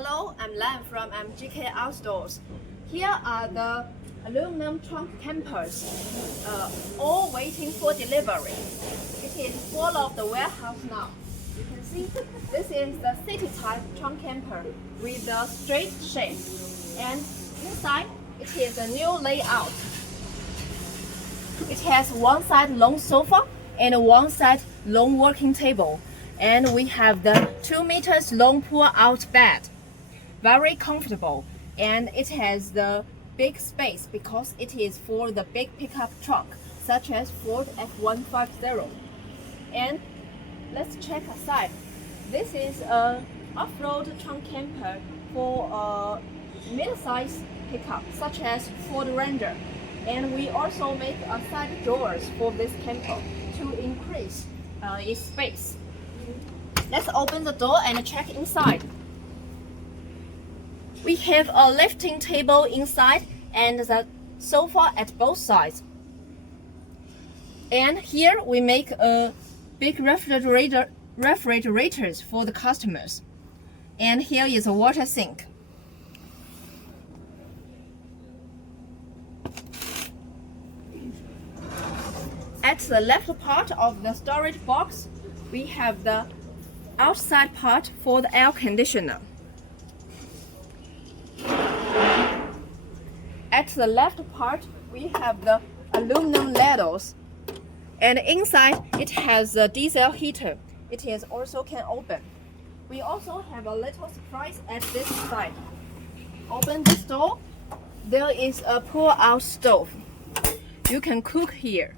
Hello, I'm Lan from MGK Outdoors. Here are the aluminum trunk campers, all waiting for delivery. It is full of the warehouse now. You can see this is the city type trunk camper with a straight shape, and inside it is a new layout. It has one side long sofa and one side long working table, and we have the 2 meters long pull-out bed. Very comfortable, and it has the big space because it is for the big pickup truck such as Ford F-150. And let's check aside. This is a off-road trunk camper for a mid-size pickup such as Ford Ranger. And we also make side drawers for this camper to increase its space. Let's open the door and check inside. We have a lifting table inside and the sofa at both sides. And here we make a big refrigerators for the customers. And here is a water sink. At the left part of the storage box, we have the outside part for the air conditioner. At the left part, we have the aluminum ladles. And inside, it has a diesel heater. It is also can open. We also have a little surprise at this side. Open this door. There is a pull-out stove. You can cook here.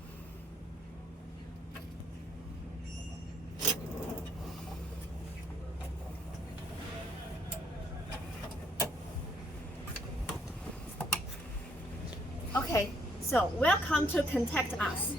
Okay, so welcome to contact us.